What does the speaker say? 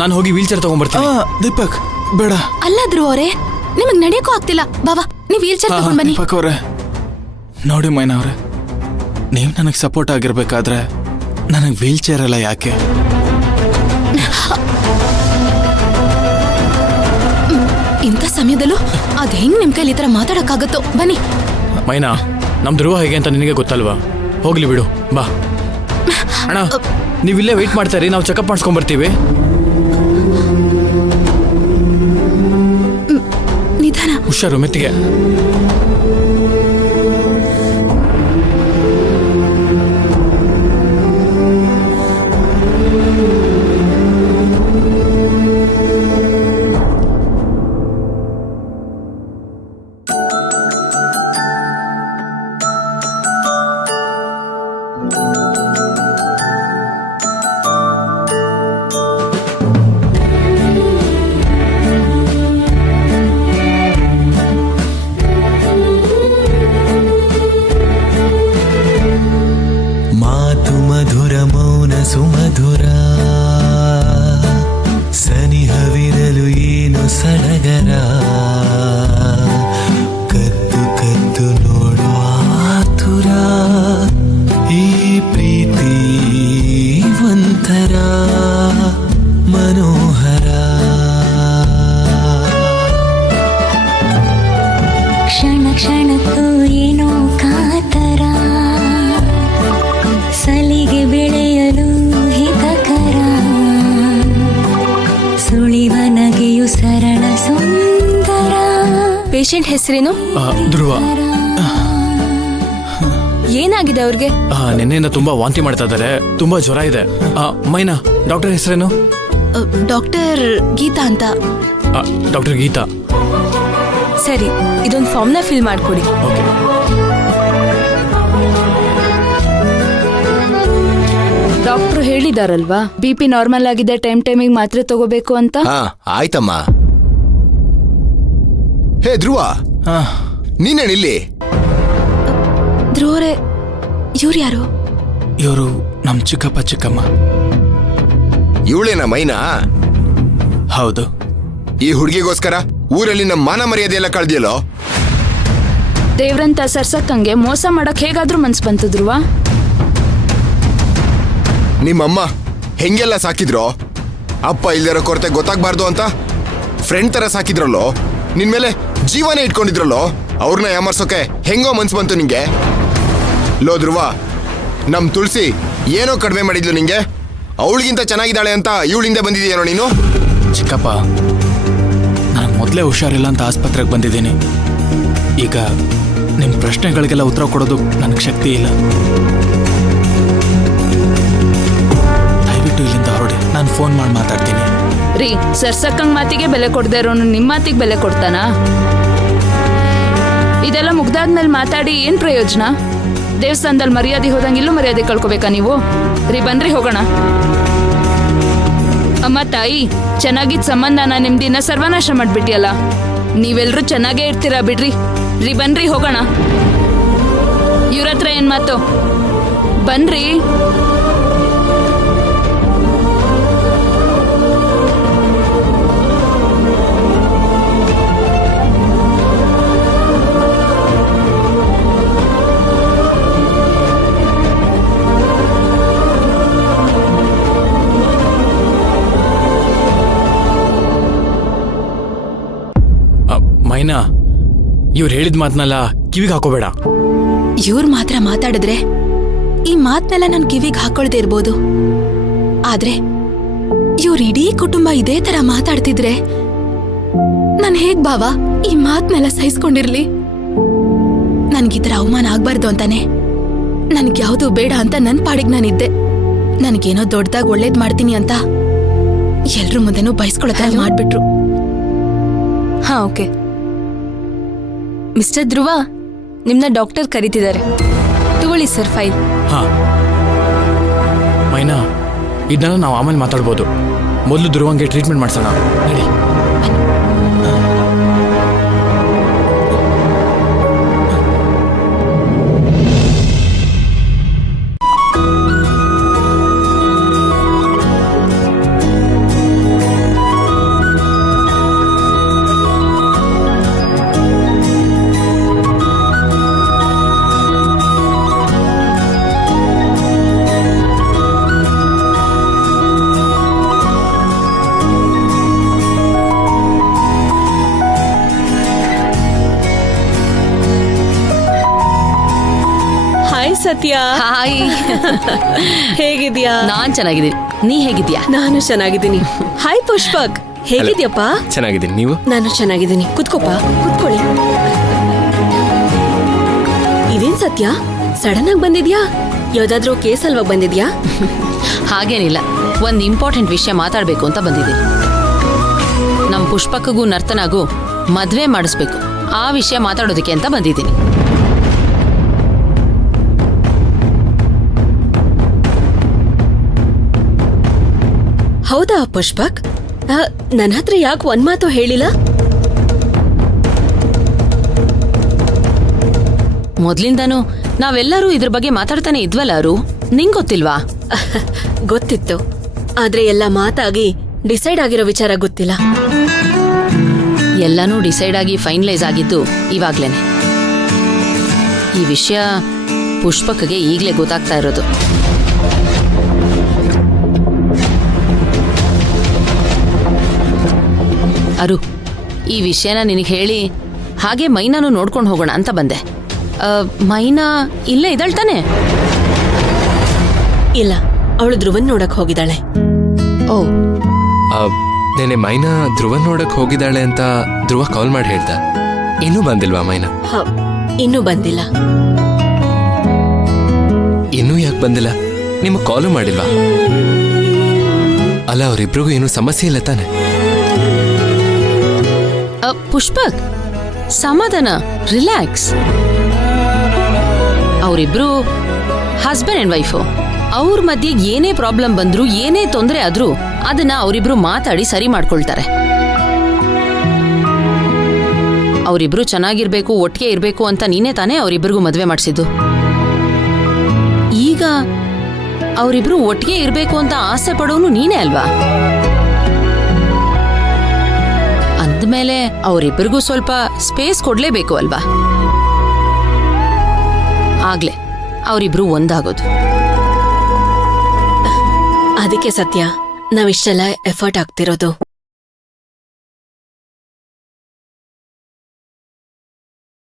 ನಾನು ಹೋಗಿ wheel chair ತಗೊಂಡ್ಬರ್ತೀನಿ. Deepak ಬೇಡ. ಅಲ್ಲ ಧ್ರುವ ಅವರೇ, ನಿಮಗ್ ನಡೆಯಕ್ಕೂ ಆಗ್ತಿಲ್ಲ. ಬಾಬಾ ನೀವ್ ವೀಲ್ ಚೇರ್ ತಗೊಂಡ್ ಬನ್ನಿ. ದೀಪಕ್ ಅವ್ರೆ ನೋಡಿ ಮೈನಾ ಅವ್ರೆ, ನೀವು ನನಗೆ ಸಪೋರ್ಟ್ ಆಗಿರ್ಬೇಕಾದ್ರೆ ನನಗೆ ವೀಲ್ ಚೇರ್ ಎಲ್ಲ ಯಾಕೆ? ಇಂಥ ಸಮಯದಲ್ಲೂ ಅದ್ ಹೆಂಗ್ ನಿಮ್ ಕೈಲಿ ಈ ತರ ಮಾತಾಡಕ್ಕಾಗತ್ತೋ? ಬನ್ನಿ. ಮೈನಾ, ನಮ್ ಧ್ರುವ ಹೇಗೆ ಅಂತ ನಿನಗೆ ಗೊತ್ತಲ್ವಾ? ಹೋಗ್ಲಿ ಬಿಡು, ಬಾ. ಅಣ್ಣ ನೀವಿಲ್ಲೇ ವೆಯ್ಟ್ ಮಾಡ್ತಾ ಇರಿ, ನಾವು ಚೆಕಪ್ ಮಾಡಿಸ್ಕೊಂಡ್ ಬರ್ತೀವಿ. ನಿಧಾನ. ಹುಷಾರು, ಮೆತ್ತಿಗೆ. ಸುಮಧುರ ಸನಿಹವಿರಲು ಏನು ಸಡಗರ, ಕದ್ದು ಕದ್ದು ನೋಡುವ ಆತುರ, ಈ ಪ್ರೀತಿ ಒಂಥರ ಮನೋಹರ. ಕ್ಷಣ ಕ್ಷಣಕ್ಕೂ ಏನೋ ಕಾತರ, ಸಲಿಗೆ ಬೆಳೆಯಲು ಹಿತಕರ, ಸುಳಿವ ನಗೆಯು ಸರಳ ಸುಂದರ. ಪೇಷಂಟ್ ಹೆಸರೇನು? ಧ್ರುವ. ಏನಾಗಿದೆ ಅವ್ರಿಗೆ? ನಿನ್ನೆಯಿಂದ ತುಂಬಾ ವಾಂತಿ ಮಾಡ್ತಾ ಇದ್ದಾರೆ, ತುಂಬಾ ಜ್ವರ ಇದೆ. ಮೈನಾ, ಡಾಕ್ಟರ್ ಹೆಸರೇನು? ಡಾಕ್ಟರ್ ಗೀತಾ ಅಂತ. ಡಾಕ್ಟರ್ ಗೀತಾ. ಸರಿ, ಇದೊಂದು ಫಾರ್ಮ್ನ ಫಿಲ್ ಮಾಡ್ಕೊಡಿ. ಓಕೆ. ಡಾಕ್ಟ್ರು ಹೇಳಿದಾರಲ್ವಾ, BP ನಾರ್ಮಲ್ ಆಗಿದೆ, ಟೈಮಿಗೆ ಮಾತ್ರೆ ತಗೋಬೇಕು ಅಂತ. ಆಯ್ತಮ್ಮ. ಹೇ ಧ್ರುವ, ನೀನೇನಿಲ್ಲಿ? ಧ್ರುವರೇ, ಇವ್ರು ಯಾರು? ಇವರು ನಮ್ ಚಿಕ್ಕಪ್ಪ ಚಿಕ್ಕಮ್ಮ. ಇವಳೇನ ಮೈನಾ? ಹೌದು. ಈ ಹುಡುಗಿಗೋಸ್ಕರ ಊರಲ್ಲಿ ನಮ್ಮ ಮಾನ ಮರ್ಯಾದೆ ಎಲ್ಲ ಕಳ್ದಿಯಲ್ಲೋ? ದೇವ್ರಂತ ಸರ್ಸಕ್ಕಂಗೆ ಮೋಸ ಮಾಡಕ್ ಹೇಗಾದ್ರೂ ಮನ್ಸ್ ಬಂತು ಧ್ರುವ? ನಿಮ್ಮಮ್ಮ ಹೆಂಗೆಲ್ಲ ಸಾಕಿದ್ರೋ, ಅಪ್ಪ ಇಲ್ದಿರೋ ಕೊರತೆ ಗೊತ್ತಾಗ್ಬಾರ್ದು ಅಂತ ಫ್ರೆಂಡ್ ತರ ಸಾಕಿದ್ರಲ್ಲೋ, ನಿನ್ ಮೇಲೆ ಜೀವನೇ ಇಟ್ಕೊಂಡಿದ್ರಲ್ಲೋ, ಅವ್ರನ್ನ ಯಾಮರ್ಸೋಕೆ ಹೆಂಗೋ ಮನ್ಸು ಬಂತು ನಿಂಗೆ? ಲೋ ಧ್ರುವ, ನಮ್ ತುಳಸಿ ಏನೋ ಕಡಿಮೆ ಮಾಡಿದ್ಲು ನಿಂಗೆ, ಅವಳಿಗಿಂತ ಚೆನ್ನಾಗಿದ್ದಾಳೆ ಅಂತ ಇವಳಿಂದ ಬಂದಿದೀಯನೋ ನೀನು? ಚಿಕ್ಕಪ್ಪ, ನಾನು ಮೊದಲೇ ಹುಷಾರಿಲ್ಲ ಅಂತ ಆಸ್ಪತ್ರೆಗೆ ಬಂದಿದ್ದೀನಿ. ಈಗ ನಿಮ್ಮ ಪ್ರಶ್ನೆಗಳಿಗೆಲ್ಲ ಉತ್ತರ ಕೊಡೋದು ನನಗೆ ಶಕ್ತಿ ಇಲ್ಲ. ದಯವಿಟ್ಟು ಇಲ್ಲಿಂದ ಹೊರಡಿ, ನಾನು ಫೋನ್ ಮಾಡಿ ಮಾತಾಡ್ತೀನಿ. ರೀ, ಸರ್ಸಕ್ಕಂಗ್ ಮಾತಿಗೆ ಬೆಲೆ ಕೊಡದೇ ಇರೋನು ನಿಮ್ಮ ಮಾತಿಗೆ ಬೆಲೆ ಕೊಡ್ತಾನಾ? ಇದೆಲ್ಲ ಮುಗ್ದಾದ್ಮೇಲೆ ಮಾತಾಡಿ ಏನ್ ಪ್ರಯೋಜನ? ದೇವಸ್ಥಾನದಲ್ಲಿ ಮರ್ಯಾದೆ ಹೋದಂಗೆ ಇಲ್ಲೂ ಮರ್ಯಾದೆ ಕಳ್ಕೊಬೇಕಾ ನೀವು? ರೀ ಬನ್ರಿ ಹೋಗೋಣ. ಅಮ್ಮ ತಾಯಿ, ಚೆನ್ನಾಗಿದ್ದ ಸಂಬಂಧನ ನಿಮ್ದಿನ ಸರ್ವನಾಶ ಮಾಡ್ಬಿಟ್ಟಿಯಲ್ಲ. ನೀವೆಲ್ರೂ ಚೆನ್ನಾಗೇ ಇರ್ತೀರಾ ಬಿಡ್ರಿ. ರೀ ಬನ್ರಿ ಹೋಗೋಣ. ಇವ್ರ ಹತ್ರ ಏನ್ ಮಾತು? ಬನ್ರಿ. ಮೈನಾ, ಇವ್ರು ಹೇಳಿದ ಮಾತನ್ನೆಲ್ಲ ಕಿವಿಗೆ ಹಾಕೋಬೇಡ. ಇವ್ರು ಮಾತ್ರ ಮಾತಾಡಿದ್ರೆ ಈ ಮಾತನ್ನೆಲ್ಲ ನನ್ ಕಿವಿಗೆ ಹಾಕೊಳ್ದೇ ಇರ್ಬೋದು. ಆದ್ರೆ ಇವ್ರ ಇಡೀ ಕುಟುಂಬ ಇದೇ ತರ ಮಾತಾಡ್ತಿದ್ರೆ ನಾನ್ ಹೇಗ್ ಭಾವ ಈ ಮಾತನ್ನೆಲ್ಲ ಸಹಿಸ್ಕೊಂಡಿರ್ಲಿ? ನನ್ಗೀ ತರ ಅವಮಾನ ಆಗ್ಬಾರ್ದು ಅಂತಾನೆ ನನ್ಗ್ಯಾವ್ದು ಬೇಡ ಅಂತ ನನ್ ಪಾಡಿಗೆ ನಾನಿದ್ದೆ. ನನ್ಗೇನೋ ದೊಡ್ಡದಾಗ್ ಒಳ್ಳೇದ್ ಮಾಡ್ತೀನಿ ಅಂತ ಎಲ್ರ ಮುಂದೆನೂ ಬಯಸ್ಕೊಳತ್ತ ಮಾಡ್ಬಿಟ್ರು. ಹಾ, ಓಕೆ. ಮಿಸ್ಟರ್ ಧ್ರುವ, ನಿಮ್ನ ಡಾಕ್ಟರ್ ಕರೀತಿದ್ದಾರೆ. ತಗೊಳ್ಳಿ ಸರ್ ಫೈಲ್. ಹಾ ಮೈನಾ, ಇದನ್ನೆಲ್ಲ ನಾವು ಆಮೇಲೆ ಮಾತಾಡ್ಬೋದು. ಮೊದಲು ಧ್ರುವಂಗೆ ಟ್ರೀಟ್ಮೆಂಟ್ ಮಾಡ್ಸೋಣ, ನಡಿ. ಸತ್ಯ. ಹಾಯ್. ಹೇಗಿದ್ಯಾ? ನಾನ್ ಚೆನ್ನಾಗಿದ್ದೀನಿ, ನೀ ಹೇಗಿದ್ಯಾ? ನಾನು ಚೆನ್ನಾಗಿದ್ದೀನಿ. ಹಾಯ್ ಪುಷ್ಪಕ್, ಹೇಗಿದ್ಯಪ್ಪ? ಚೆನ್ನಾಗಿದ್ದೀನಿ, ನೀವು? ನಾನು ಚೆನ್ನಾಗಿದ್ದೀನಿ. ಕುತ್ಕೋಪ, ಕುತ್ಕೊಳ್ಳಿ. ಇದೇನ್ ಸತ್ಯ, ಸಡನ್ ಆಗಿ ಬಂದಿದ್ಯಾ? ಯಾವ್ದಾದ್ರೂ ಕೇಸ್ ಅಲ್ವಾ ಬಂದಿದ್ಯಾ? ಹಾಗೇನಿಲ್ಲ, ಒಂದ್ ಇಂಪಾರ್ಟೆಂಟ್ ವಿಷಯ ಮಾತಾಡ್ಬೇಕು ಅಂತ ಬಂದಿದ್ದೀನಿ. ನಮ್ ಪುಷ್ಪಕ್ಗೂ ನರ್ತನಾಗೂ ಮದ್ವೆ ಮಾಡಿಸ್ಬೇಕು, ಆ ವಿಷಯ ಮಾತಾಡೋದಕ್ಕೆ ಅಂತ ಬಂದಿದ್ದೀನಿ. ಹೌದಾ ಪುಷ್ಪಕ್? ನನ್ನ ಹತ್ರ ಯಾಕೆ ಒಂದ್ ಮಾತು ಹೇಳಿಲ್ಲ? ಮೊದ್ಲಿಂದಾನು ನಾವೆಲ್ಲರೂ ಇದ್ರ ಬಗ್ಗೆ ಮಾತಾಡ್ತಾನೆ ಇದ್ವಲ್ಲ ಅರು, ನಿಂಗ್ ಗೊತ್ತಿಲ್ವಾ? ಗೊತ್ತಿತ್ತು, ಆದ್ರೆ ಎಲ್ಲ ಮಾತಾಗಿ ಡಿಸೈಡ್ ಆಗಿರೋ ವಿಚಾರ ಗೊತ್ತಿಲ್ಲ. ಎಲ್ಲಾನು ಡಿಸೈಡ್ ಆಗಿ ಫೈನಲೈಸ್ ಆಗಿದ್ದು ಇವಾಗ್ಲೇನೆ. ಈ ವಿಷಯ ಪುಷ್ಪಕ್ಗೆ ಈಗ್ಲೇ ಗೊತ್ತಾಗ್ತಾ ಇರೋದು. ಅರು, ಈ ವಿಷಯನ ನಿನಗೆ ಹೇಳಿ ಹಾಗೆ ಮೈನಾನು ನೋಡ್ಕೊಂಡು ಹೋಗೋಣ ಅಂತ ಬಂದೆ. ಮೈನಾ ಇಲ್ಲೇ ಇದ್ದಾಳ್ತಾನೆ? ಇಲ್ಲ, ಅವಳು ಧ್ರುವನ್ ನೋಡಕ್ ಹೋಗಿದ್ದಾಳೆ. ಓ, ನೆನೆ ಮೈನಾ ಧ್ರುವನ್ ನೋಡಕ್ ಹೋಗಿದ್ದಾಳೆ ಅಂತ ಧ್ರುವ ಕಾಲ್ ಮಾಡಿ ಹೇಳ್ದ. ಇನ್ನೂ ಬಂದಿಲ್ವಾ ಮೈನಾ? ಇನ್ನೂ ಬಂದಿಲ್ಲ. ಇನ್ನೂ ಯಾಕೆ ಬಂದಿಲ್ಲ? ನಿಮಗೆ ಕಾಲು ಮಾಡಿಲ್ವಾ? ಅಲ್ಲ, ಅವರಿಬ್ರಿಗೂ ಏನೂ ಸಮಸ್ಯೆ ಇಲ್ಲ ತಾನೆ? ಪುಷ್ಪಕ್, ಸಮಾಧಾನ, ರಿಲ್ಯಾಕ್ಸ್. ಅವರಿಬ್ರು ಹಸ್ಬೆಂಡ್ ಅಂಡ್ ವೈಫು. ಅವ್ರ ಮಧ್ಯೆ ಏನೇ ಪ್ರಾಬ್ಲಮ್ ಬಂದ್ರು, ಏನೇ ತೊಂದರೆ ಆದ್ರೂ ಅದನ್ನ ಅವರಿಬ್ರು ಮಾತಾಡಿ ಸರಿ ಮಾಡ್ಕೊಳ್ತಾರೆ. ಅವರಿಬ್ರು ಚೆನ್ನಾಗಿರ್ಬೇಕು, ಒಟ್ಟಿಗೆ ಇರ್ಬೇಕು ಅಂತ ನೀನೇ ತಾನೇ ಅವರಿಬ್ರಿಗೂ ಮದ್ವೆ ಮಾಡಿಸಿದ್ದು. ಈಗ ಅವರಿಬ್ರು ಒಟ್ಟಿಗೆ ಇರ್ಬೇಕು ಅಂತ ಆಸೆ ಪಡೋನು ನೀನೇ ಅಲ್ವಾ? ಅಂದ್ಮೇಲೆ ಅವರಿಬ್ಬರಿಗೂ ಸ್ವಲ್ಪ ಸ್ಪೇಸ್ ಕೊಡ್ಲೇಬೇಕು ಅಲ್ವಾ? ಆಗ್ಲೇ ಅವರಿಬ್ರು ಒಂದಾಗೋದು. ಅದಕ್ಕೆ ಸತ್ಯ, ನಾವಿಷ್ಟೆಲ್ಲ ಎಫರ್ಟ್ ಆಗ್ತಿರೋದು.